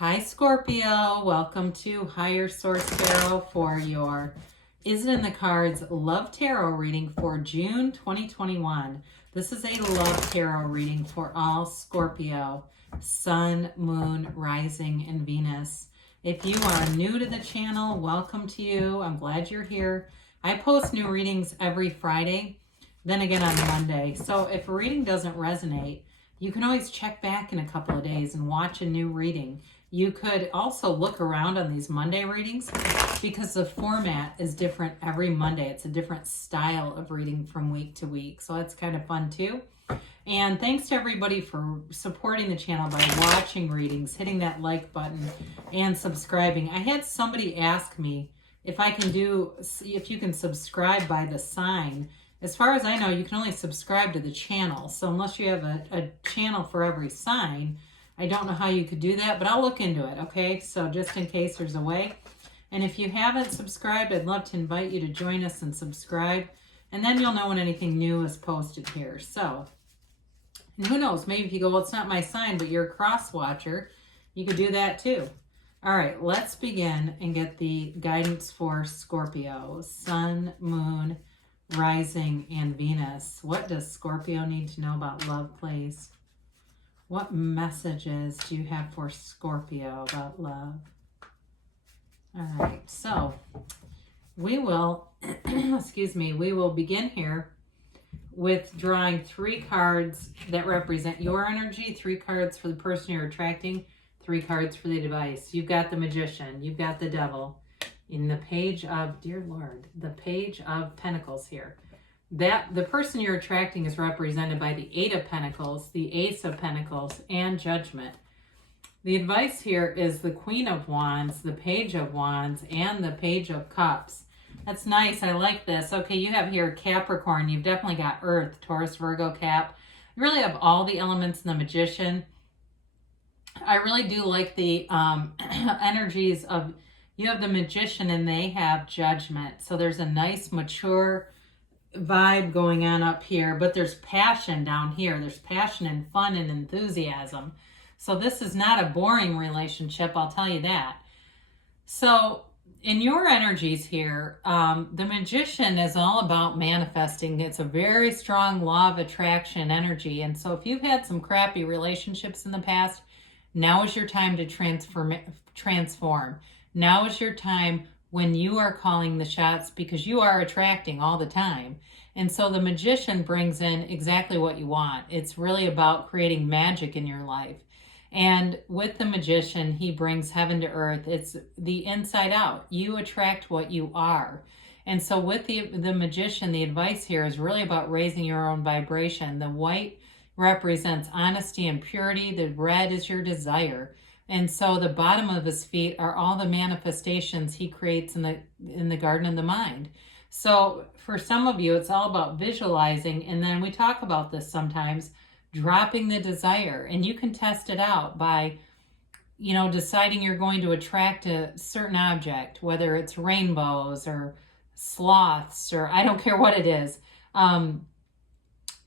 Hi Scorpio, welcome to Higher Source Tarot for your Is It in the Cards Love Tarot reading for June 2021. This is a love tarot reading for all Scorpio, Sun, Moon, Rising, and Venus. If you are new to the channel, welcome to you. I'm glad you're here. I post new readings every Friday, then again on Monday. So if a reading doesn't resonate, you can always check back in a couple of days and watch a new reading. You could also look around on these Monday readings because the format is different every Monday. It's a different style of reading from week to week. So that's kind of fun too. And thanks to everybody for supporting the channel by watching readings, hitting that like button, and subscribing. I had somebody ask me if you can subscribe by the sign. As far as I know, you can only subscribe to the channel. So unless you have a channel for every sign, I don't know how you could do that, but I'll look into it, okay? So just in case there's a way. And if you haven't subscribed, I'd love to invite you to join us and subscribe. And then you'll know when anything new is posted here. So, and who knows, maybe if you go, well, it's not my sign, but you're a cross watcher, you could do that too. All right, let's begin and get the guidance for Scorpio, Sun, Moon, Rising, and Venus. What does Scorpio need to know about love, please? What messages do you have for Scorpio about love? All right, so we will, we will begin here with drawing 3 cards that represent your energy, 3 cards for the person you're attracting, 3 cards for the device. You've got the Magician, you've got the Devil. In the page of, dear Lord, the Page of Pentacles here. That the person you're attracting is represented by the 8 of Pentacles, the Ace of Pentacles, and Judgment. The advice here is the Queen of Wands, the Page of Wands, and the Page of Cups. That's nice. I like this. Okay, you have here Capricorn. You've definitely got Earth, Taurus, Virgo, Cap. You really have all the elements in the Magician. I really do like the energies of, you have the Magician and they have Judgment. So there's a nice mature vibe going on up here, but there's passion down here. There's passion and fun and enthusiasm. So this is not a boring relationship, I'll tell you that. So in your energies here, the Magician is all about manifesting. It's a very strong law of attraction energy. And so if you've had some crappy relationships in the past, now is your time to transform. Now is your time when you are calling the shots, because you are attracting all the time. And so the Magician brings in exactly what you want. It's really about creating magic in your life. And with the Magician, he brings heaven to earth. It's the inside out. You attract what you are. And so with the Magician, the advice here is really about raising your own vibration. The white represents honesty and purity. The red is your desire. And so the bottom of his feet are all the manifestations he creates in the garden of the mind. So for some of you, it's all about visualizing. And then we talk about this sometimes, dropping the desire. And you can test it out by, deciding you're going to attract a certain object, whether it's rainbows or sloths or I don't care what it is.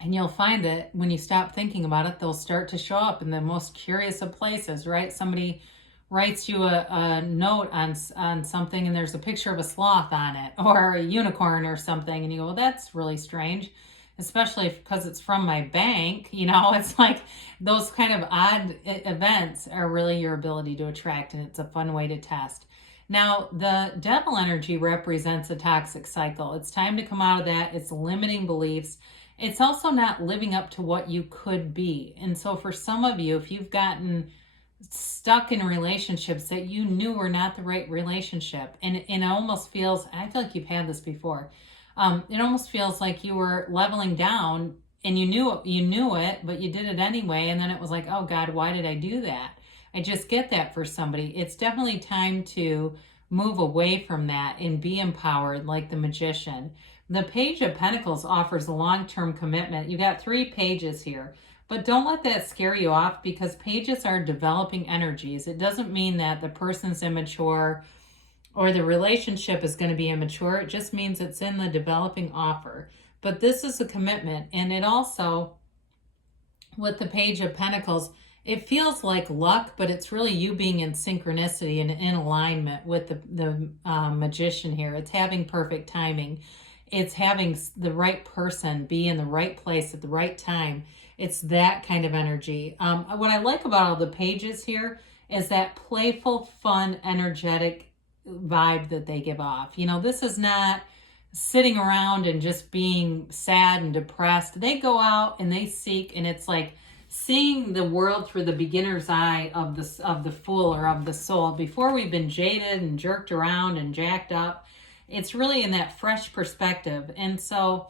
And you'll find that when you stop thinking about it, they'll start to show up in the most curious of places, right? Somebody writes you a note on something and there's a picture of a sloth on it or a unicorn or something. And you go, well, that's really strange, especially because it's from my bank. It's like those kind of odd events are really your ability to attract, and it's a fun way to test. Now, the Devil energy represents a toxic cycle. It's time to come out of that. It's limiting beliefs. It's also not living up to what you could be. And so for some of you, if you've gotten stuck in relationships that you knew were not the right relationship, and it almost feels, I feel like you've had this before, it almost feels like you were leveling down and you knew it, but you did it anyway. And then it was like, oh God, why did I do that? I just get that for somebody. It's definitely time to move away from that and be empowered like the Magician. The Page of Pentacles offers a long-term commitment. You got 3 pages here, but don't let that scare you off, because pages are developing energies. It doesn't mean that the person's immature or the relationship is going to be immature. It just means it's in the developing offer. But this is a commitment. And it also, with the Page of Pentacles, it feels like luck, but it's really you being in synchronicity and in alignment with the magician here. It's having perfect timing. It's having the right person be in the right place at the right time. It's that kind of energy. What I like about all the pages here is that playful, fun, energetic vibe that they give off. You know, this is not sitting around and just being sad and depressed. They go out and they seek, and it's like seeing the world through the beginner's eye of the fool or of the soul. Before we've been jaded and jerked around and jacked up, it's really in that fresh perspective. And so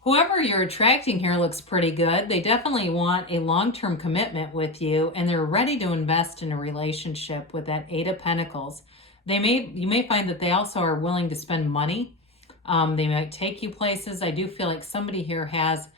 whoever you're attracting here looks pretty good. They definitely want a long-term commitment with you, and they're ready to invest in a relationship with that Eight of Pentacles. You may find that they also are willing to spend money. They might take you places. I do feel like somebody here has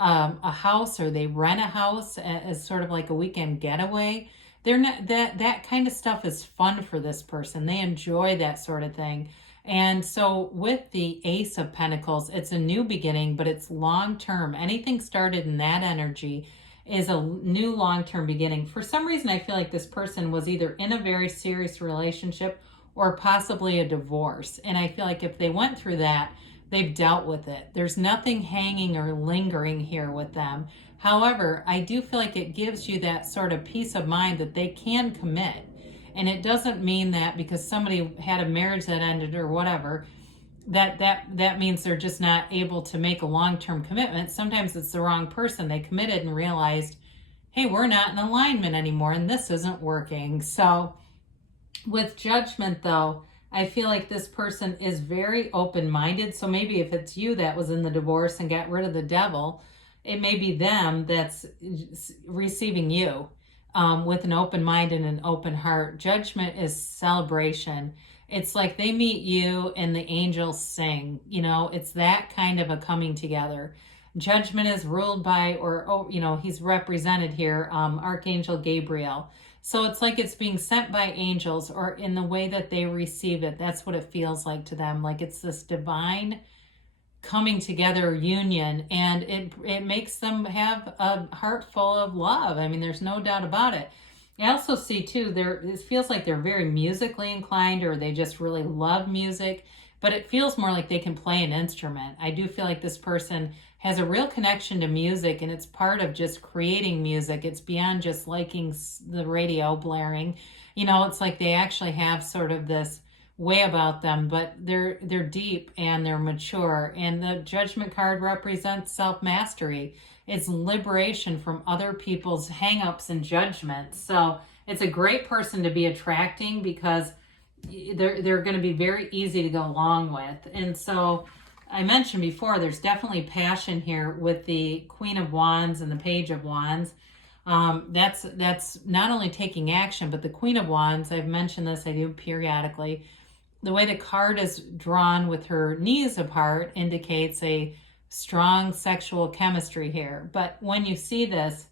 a house, or they rent a house as sort of like a weekend getaway. They're not that kind of stuff is fun for this person. They enjoy that sort of thing. And so with the Ace of Pentacles, it's a new beginning, but it's long-term. Anything started in that energy is a new long-term beginning. For some reason, I feel like this person was either in a very serious relationship or possibly a divorce. And I feel like if they went through that, they've dealt with it. There's nothing hanging or lingering here with them. However, I do feel like it gives you that sort of peace of mind that they can commit. And it doesn't mean that because somebody had a marriage that ended or whatever, that means they're just not able to make a long-term commitment. Sometimes it's the wrong person. They committed and realized, hey, we're not in alignment anymore and this isn't working. So with Judgment, though, I feel like this person is very open-minded. So maybe if it's you that was in the divorce and got rid of the devil, it may be them that's receiving you with an open mind and an open heart. Judgment is celebration. It's like they meet you and the angels sing. You know, it's that kind of a coming together. Judgment is ruled by, he's represented here, Archangel Gabriel. So it's like it's being sent by angels, or in the way that they receive it. That's what it feels like to them. Like it's this divine coming together union, and it makes them have a heart full of love. I mean, there's no doubt about it. I also see too, it feels like they're very musically inclined, or they just really love music, but it feels more like they can play an instrument. I do feel like this person has a real connection to music, and it's part of just creating music. It's beyond just liking the radio blaring. You know, it's like they actually have sort of this way about them, but they're deep and they're mature. And the Judgment card represents self-mastery. It's liberation from other people's hang-ups and judgments. So it's a great person to be attracting because they're going to be very easy to go along with. And so I mentioned before, there's definitely passion here with the Queen of Wands and the Page of Wands. That's not only taking action, but the Queen of Wands, I've mentioned this, I do periodically. The way the card is drawn with her knees apart indicates a strong sexual chemistry here. But when you see this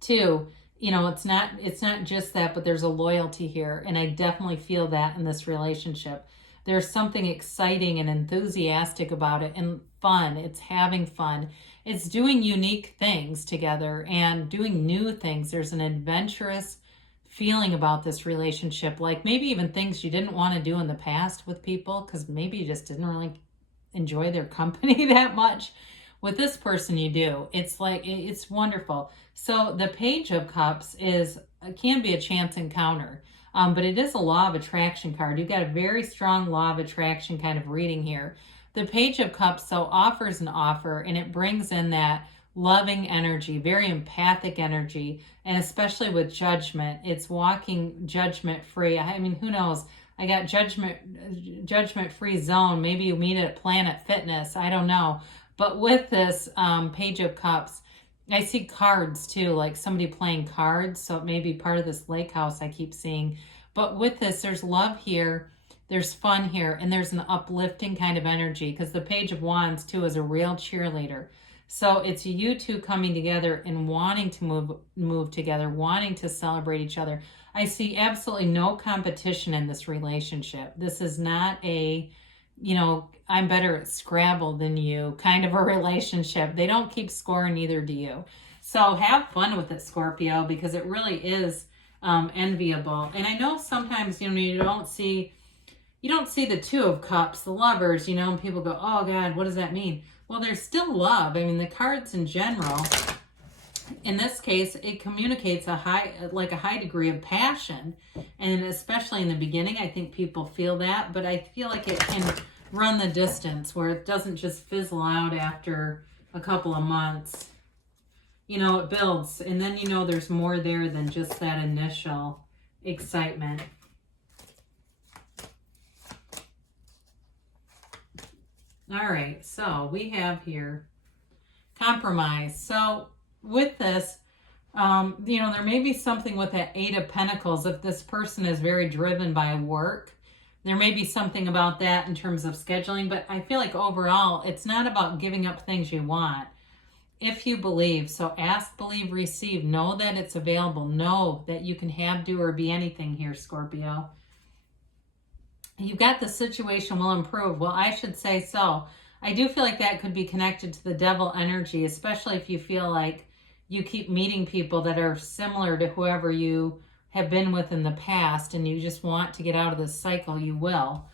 too, you know, it's not just that, but there's a loyalty here. And I definitely feel that in this relationship. There's something exciting and enthusiastic about it, and fun. It's having fun. It's doing unique things together and doing new things. There's an adventurous feeling about this relationship, like maybe even things you didn't want to do in the past with people because maybe you just didn't really enjoy their company that much. With this person, you do. It's like, it's wonderful. So the Page of Cups can be a chance encounter. But it is a law of attraction card. You've got a very strong law of attraction kind of reading here. The Page of Cups, so offers an offer, and it brings in that loving energy, very empathic energy, and especially with Judgment, it's walking judgment free. I mean, who knows? I got judgment free zone. Maybe you meet at Planet Fitness. I don't know. But with this Page of Cups, I see cards too, like somebody playing cards. So it may be part of this lake house I keep seeing. But with this, there's love here, there's fun here, and there's an uplifting kind of energy, because the Page of Wands too is a real cheerleader. So it's you two coming together and wanting to move together, wanting to celebrate each other. I see absolutely no competition in this relationship. This is not a, I'm better at Scrabble than you kind of a relationship. They don't keep score, and neither do you. So have fun with it, Scorpio, because it really is enviable. And I know sometimes, you know, you don't see the Two of Cups, the lovers, you know, and people go, oh God, what does that mean? Well, there's still love. I mean, the cards in general, in this case, it communicates a high degree of passion. And especially in the beginning, I think people feel that, but I feel like it can run the distance where it doesn't just fizzle out after a couple of months. You know, it builds, and then, you know, there's more there than just that initial excitement. All right, so we have here compromise. So with this, you know, there may be something with that Eight of Pentacles. If this person is very driven by work, there may be something about that in terms of scheduling, but I feel like overall, it's not about giving up things you want. If you believe, so ask, believe, receive. Know that it's available. Know that you can have, do, or be anything here, Scorpio. You've got the situation will improve. Well, I should say so. I do feel like that could be connected to the devil energy, especially if you feel like you keep meeting people that are similar to whoever you have been with in the past and you just want to get out of this cycle, you will.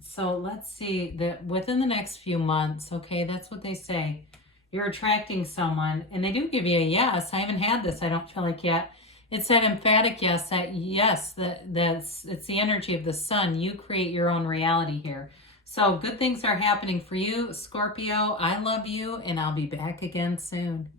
So let's see that within the next few months, okay, that's what they say. You're attracting someone, and they do give you a yes. I haven't had this, I don't feel like yet. It's that emphatic yes, it's the energy of the sun. You create your own reality here. So good things are happening for you, Scorpio. I love you, and I'll be back again soon.